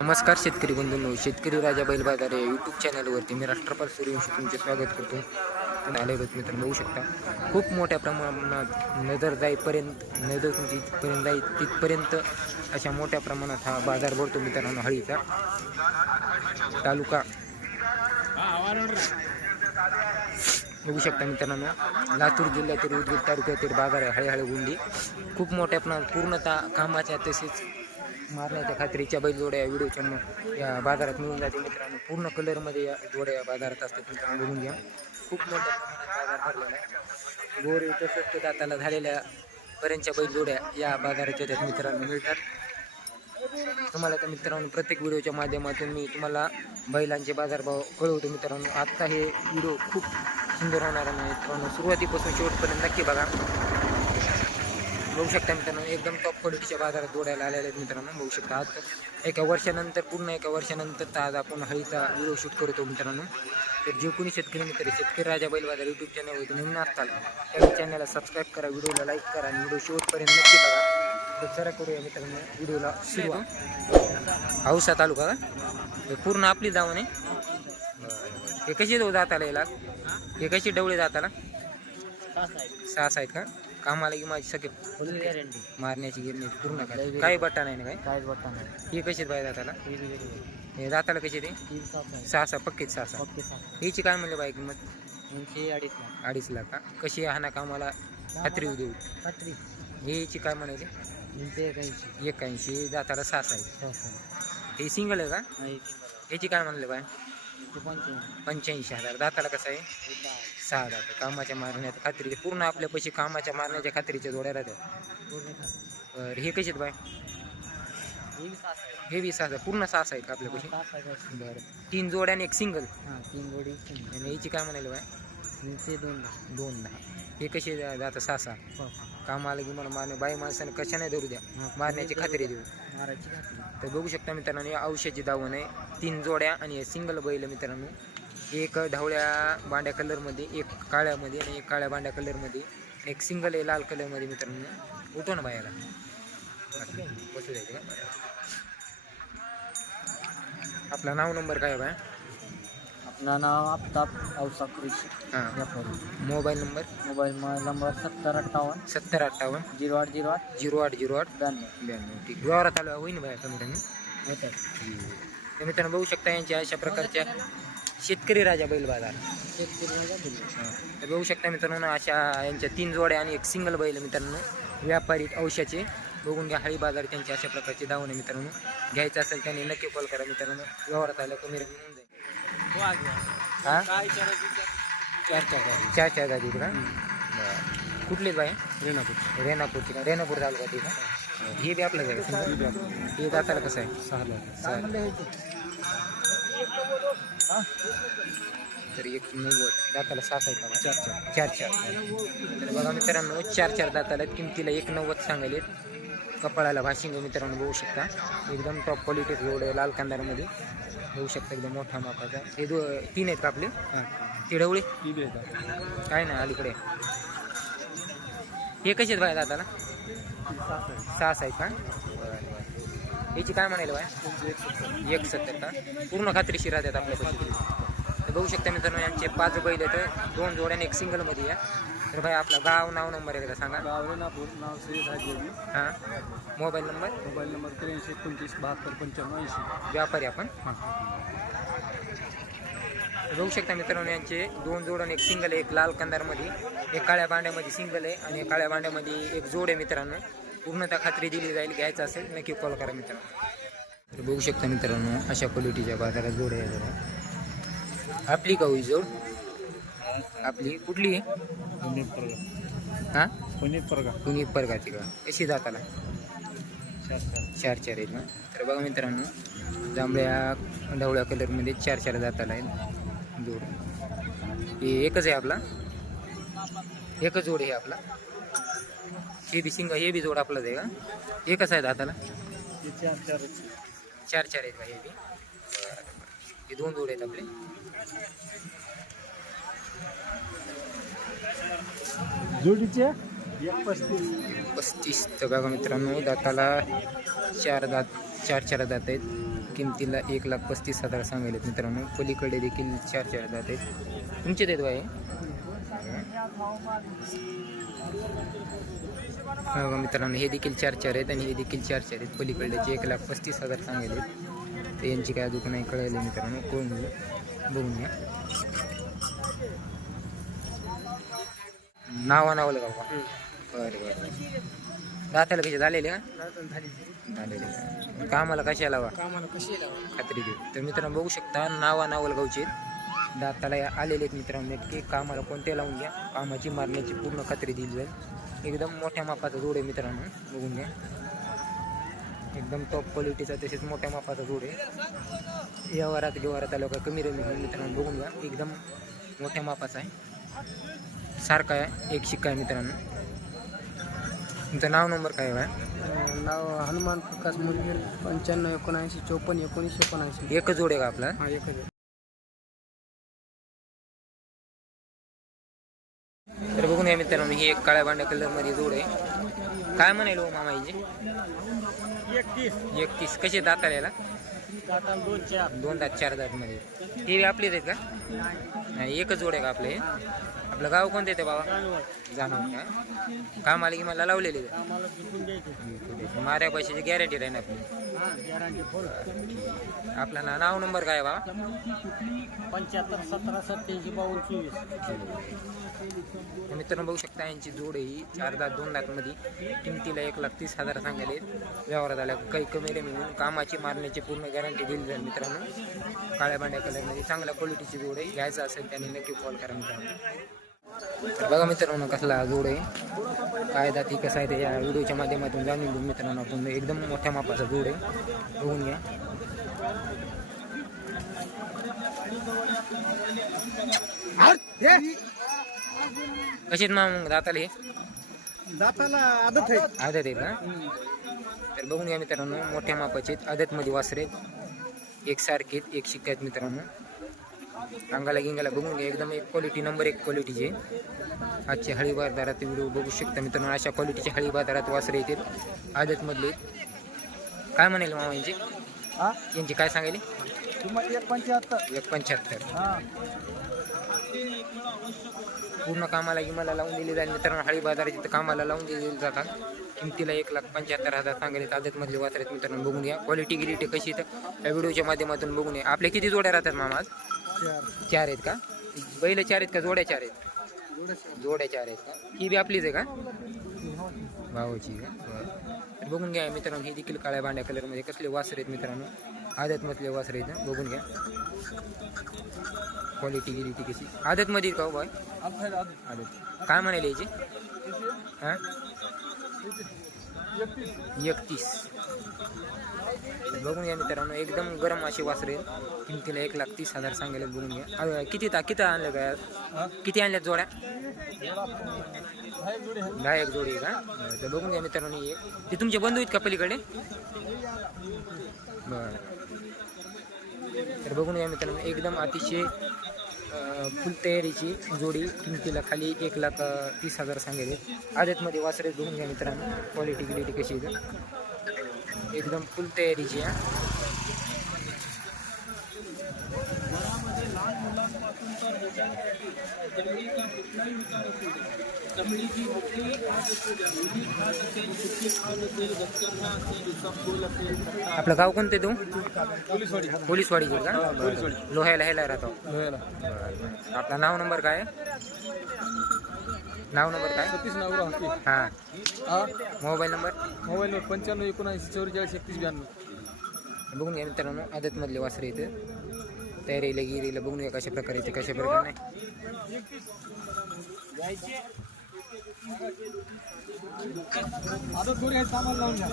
नमस्कार शेतकरी बंधूंनो शेतकरी राजा बैल बाजार या यूट्यूब चॅनलवरती मी राष्ट्रपाल सूर्यवंशी तुमचे स्वागत करतो. आलेलो मित्र बघू शकता. खूप मोठ्या प्रमाणात नजर जाईपर्यंत नजर तुमची इथपर्यंत जाईल तिथपर्यंत अशा मोठ्या प्रमाणात हा बाजार भरतो मित्रांनो हळीचा तालुका. बघू शकता मित्रांनो लातूर जिल्ह्यातील उदगीर तालुक्यातील बाजार आहे हळेहळे गुंडी. खूप मोठ्या प्रमाणात पूर्णतः कामाच्या तसेच मारण्याच्या खात्रीच्या बैलजोड्या या व्हिडिओच्या या बाजारात मिळून जाते मित्रांनो. पूर्ण कलरमध्ये या जोड्या या बाजारात असतात मित्रांनो बघून घ्या. खूप मोठ्या प्रमाणात बाजार भरलेला आहे. गोरे तसंच दाताला झालेल्या पर्यंतच्या बैलजोड्या या बाजाराच्या त्यात मित्रांनो मिळतात. तुम्हाला तर मित्रांनो प्रत्येक व्हिडिओच्या माध्यमातून मी तुम्हाला बैलांचे बाजारभाव कळवतो मित्रांनो. आत्ता हे व्हिडिओ खूप सुंदर होणार आहे मित्रांनो. सुरुवातीपासून शेवटपर्यंत नक्की बघा. बघू शकता मित्रांनो एकदम टॉप क्वालिटीच्या बाजारात जोडायला आलेले आहेत मित्रांनो बघू शकता. आज एका वर्षानंतर पूर्ण एका वर्षानंतर आज आपण हळीचा व्हिडिओ शूट करतो मित्रांनो. तर जे कोणी शेतकरी मित्र शेतकरी राजा बैल बाजार यूट्यूब चॅनलवरती नवीन असताल त्या चॅनलला सबस्क्राईब करा व्हिडिओला लाईक करा आणि व्हिडिओ शेवटपर्यंत नक्की बघा. तर जरा करूया मित्रांनो व्हिडिओला सुरुवात. औसा तालुका का? हे पूर्ण आपली जाऊन आहे. हे कशी जाऊ जाताला याला? हे कशी डवळे जाताला? सहा आहेत का? कामाला की माझी सगळे फुल गॅरंटी मारण्याची गिरण्याची पूर्ण काय काही बट्टा नाही ना काय? काहीच वाटत नाही. हे कशी बाय दाताला? ती बी वेगळी हे दाताला कशी ते ती साफ आहे. सहा सहा पक्कीच सहा सहा. ओके साफ हिची काय म्हणले बाय किंमत? दोनशे अडीच लाख. अडीच लाख का? कशी आहे ना कामाला? खात्री देऊ. खात्री. हिची काय म्हणायची? दोनशे एकाऐंशी. एक्याऐंशी दाताला सहा सहा आहे. साफ आहे हे सिंगल आहे का? ह्याची काय म्हणले बाय पंच्याऐंशी हजार. दाताला कसं आहे? सहा दात कामाच्या मारण्यात खात्री. पूर्ण आपल्या पैसे कामाच्या मारण्याच्या खात्रीच्या जोड्या राहतात. बरं हे कसे आहेत बाय? हे हे बी सहा पूर्ण सहा आहेत का आपल्या पैसे? बरं. तीन जोड्या आणि एक सिंगल हां तीन तीन आणि याची काय म्हणाले बाय? तीनशे दोन लाख दोन दहा हे कसे जातं सहा सहा कामाला की मला मारणे बाई माणसाने कशा नाही धरू द्या? मारण्याची खात्री देऊ. मारायची खात्री तर बघू शकता मित्रांनो या औषधाची दावण आहे. तीन जोड्या आणि सिंगल बैल मित्रांनो. एक ढवळ्या बांड्या कलरमध्ये एक काळ्यामध्ये आणि एक काळ्या बांड्या कलरमध्ये एक सिंगल आहे लाल कलरमध्ये मित्रांनो. उठो ना बायाला. बसू द्यायचं का आपला नाव नंबर काय आहे बाय नाव आफ्ताब औसा कृषी हां. व्यापारी मोबाईल नंबर? मोबाईल नंबर सत्तर अठ्ठावन्न. सत्तर अठ्ठावन्न. झिरो आठ झिरो आठ. झिरो आठ झिरो आठ. ब्याण्णव. ब्याण्णव. ठीक. व्यवहारात आलो होईन बाय कमी तर मित्रांनो बघू शकता यांच्या अशा प्रकारच्या शेतकरी राजा बैल बाजार शेतकरी दिली तर बघू शकता मित्रांनो अशा यांच्या तीन जोड्या आणि एक सिंगल बैल मित्रांनो. व्यापारी औषधाचे बघून घ्या हळी बाजार त्यांच्या अशा प्रकारचे दावणे मित्रांनो. घ्यायचं असेल त्यांनी नक्की कॉल करा मित्रांनो. व्यवहारात आलं कमी जाईल. हा? चार चार गाडी का कुठले बाय रेणापूर. रेणापूरची का? रेणापूर तालुका ती का? हे बी आपलं आहे. हे दाताला कसं आहे? सहा तर एक नव्वद. दाताला सहा आहे का? चार चार. चार चार. तर बघा मित्रांनो चार चार दाताला. किमतीला एक नव्वद सांगायलेत. कपाळाला भाशिंग मित्रांनो बघू शकता. एकदम टॉप क्वालिटी एवढं लाल कांदारमध्ये. बघू शकता एकदम मोठा मापाचा. हे दो तीन आहेत का आपले? ते ढवळे? ती बी येतात काय ना अलीकडे. हे कसे आहेत बाय दाताला सहा आहेत का? याची काय म्हणायला बाय? एक सत्तर का? पूर्ण खात्रीशीर राहतात आपल्या पैसे बघू शकता मित्रांनो यांचे पाच बैल आहेत. दोन जोड्याने एक सिंगलमध्ये या. तर भाई आपलं गाव नाव नंबर आहे का सांगा. गाव रेणापूर नाव सय्यद हाजी हां. Mobile number? मोबाईल नंबर त्र्याऐंशी एकोणतीस बहात्तर पंच्याण्णव ऐंशी. व्यापारी आपण. बघू शकता मित्रांनो यांचे दोन जोड आणि एक सिंगल आहे एक लाल कंदारमध्ये एक काळ्या बांड्यामध्ये सिंगल आहे आणि काळ्या बांड्यामध्ये एक जोड आहे मित्रांनो. पूर्णतः खात्री दिली जाईल घ्यायचं असेल नक्की कॉल करा मित्रांनो. तर बघू शकता मित्रांनो अशा क्वालिटीच्या बाजारात जोड आहे जरा. आपली होई जोड? आपली कुठली? आहे पुणे परगा हां? परगा कुणी परगाची का? कशी जाताला चार चार चार चार आहेत ना? तर बघा मित्रांनो जांभळ्या ढवळ्या कलरमध्ये चार चार जाताला आहेत. जोड. हे एकच आहे आपला. एकच जोड आहे आपला. हे बी सिंग हे बी जोड आपलाच आहे का? एकच आहे दाताला हे चार चार चार चार आहेत का हे बी? बरं, बरं. हे दोन जोड आहेत आपले. जोडीचे? पस्तीस. पस्तीस तर बघा मित्रांनो दाताला चार दात चार चार दात आहेत. किमतीला एक लाख पस्तीस हजार सांगायलेत मित्रांनो. पलीकडे देखील चार चार दात आहेत. तुमचे आहेत बाय बघा मित्रांनो हे देखील चार चार आहेत आणि हे देखील चार चार आहेत. पलीकडल्याचे एक लाख पस्तीस हजार सांगायलेत तर यांची काय अजून नाही कळले मित्रांनो. कोण बघून घ्या. नावा नावलं का? बरं बरं दाताला कसे झालेले का झालेले? कामाला कशा लावा? कामाला कशी खात्री देऊ तर मित्रांनो बघू शकता नावा नावल गावचे दाताला आलेले आहेत मित्रांनो नेटके कामाला कोणते लावून घ्या. कामाची मारण्याची पूर्ण खात्री दिली जाईल. एकदम मोठ्या मापाचा जोड आहे मित्रांनो बघून घ्या. एकदम टॉप क्वालिटीचा तसेच मोठ्या मापाचा जोड आहे. व्यवहारात व्यवहारात आलो का कमी रेमी मित्रांनो बघून घ्या. एकदम मोठ्या मापाचा आहे. सारखा आहे एक शिक्का आहे मित्रांनो. तुमचं नाव नंबर काय आहे नाव हनुमान प्रकाश मुलगीर पंच्याण्णव एकोणऐंशी चोपन्न एकोणीसशे एकोणऐंशी. एकच जोड आहे का आपला? हा एकच तर बघून या मित्रांनो ही एक काळ्या बांड्या कलरमध्ये जोड आहे. काय म्हणाल हो मामा हिचे एकतीस. कसे दाताला याला? दोन चार दोन दात चार दात मध्ये. हे आपलेच आहेत का? नाही एकच जोड आहे का आपले? आपलं गाव कोणतं येते बाबा? जाणून का? काम आले की? मला लावलेले माऱ्या पैशाची गॅरंटी राहील आपली. आपला ना नाव नंबर काय बाबा? पंच्याहत्तर सतरा सत्याऐंशी बावन्न चोवीस. तर मित्रांनो बघू शकता यांची जोड ही. चार दात दोन दात मध्ये. किमतीला एक लाख तीस हजार सांगायले व्यवहारात आल्या काही कमी रे मिळून कामाची मारण्याची पूर्ण गॅरंटी दिली जाईल मित्रांनो. काळ्या बांड्या कलरमध्ये चांगल्या क्वालिटीची जोड आहे. घ्यायचं असेल त्यांनी नक्की कॉल करा मित्रांनो. बघा मित्रांनो कसला जोड आहे. काय दाती कसं आहे ते या व्हिडिओच्या माध्यमातून जाणून घेऊ मित्रांनो आपण. एकदम मोठ्या मापाचा जोड आहे. बघून घ्या. कशीत मग दाताला हे? दाताला आदत आहे. आदत आहेत ना तर बघून घ्या मित्रांनो मोठ्या मापाचे आहेत. आदतमध्ये वासरे आहेत. एक सारखे आहेत, एक शिक्का आहेत मित्रांनो. अंगाला गिंगाला बघून घ्या. एकदम एक क्वालिटी नंबर एक क्वालिटीचे आजचे हळी बाजारात व्हिडिओ बघू शकता मित्रांनो. अशा क्वालिटीचे हळी बाजारात वासरे येतात आदतमधले. काय म्हणेल मामा यांचे? यांची काय किंमत एक पंच्याहत्तर. एक पंच्याहत्तर. पूर्ण कामाला गिमाला लावून दिली जाईल मित्रांनो. हळी बाजाराची तर कामाला लावून दिली जातात किमतीला एक लाख पंच्याहत्तर हजार सांगेल आदतमधले वासरे मित्रांनो. बघून घ्या. क्वालिटी गिलिटी कशी तर या व्हिडिओच्या माध्यमातून बघून घ्या. आपले किती जोड्या राहतात मामा आज? चार. आहेत का? बैल चार आहेत का? जोड्या चार आहेत? जोड्या चार. आहेत का? ही बी आपलीच आहे का? भावाची का? बरं. बघून घ्या मित्रांनो ही देखील काळ्या बांड्या कलरमध्ये कसले वासरे आहेत मित्रांनो. आदतमधले वासरे आहेत हं. बघून घ्या. क्वालिटी गिलिटी कशी. आदतमध्ये का हो बाय आदत काय म्हणाले याची? हां? एकतीस. बघून घ्या मित्रांनो एकदम गरम असे वासरे. किमतीला एक लाख तीस हजार सांगायला बघून घ्या. किती ता किती आणलं काय किती आणल्यात जोड्या? दहा एक जोडी का? तर बघून घ्या मित्रांनो एक. ते तुमचे बंधू आहेत का पलीकडे? बरं. तर बघून घ्या मित्रांनो एकदम अतिशय फुल तयारीची जोडी किमतीला खाली एक लाख तीस हजार सांगेल आदतमध्ये वासरे बघून घ्या मित्रांनो क्वालिटी गिलिटी कशी आहे. एकदम फुल तयारीची आहे आपलं गाव कोणतं आहे तू? पोलीसवाडीचे का? लोह्याला ह्याला राहतो. आपला नाव नंबर काय आहे? नाव नंबर काय? सतीश नावरा होती हां. हा मोबाईल नंबर? मोबाईल नंबर पंच्याण्णव एकोणऐंशी चौवेचाळीस एकतीस ब्याण्णव. बघून घ्या मित्रांनो आदतमधले वासरे इथं. तयारीला गिरीला बघून घ्या कशा प्रकारे ते कशा प्रकारे नाही. आता थोडी सामान लावून घ्या.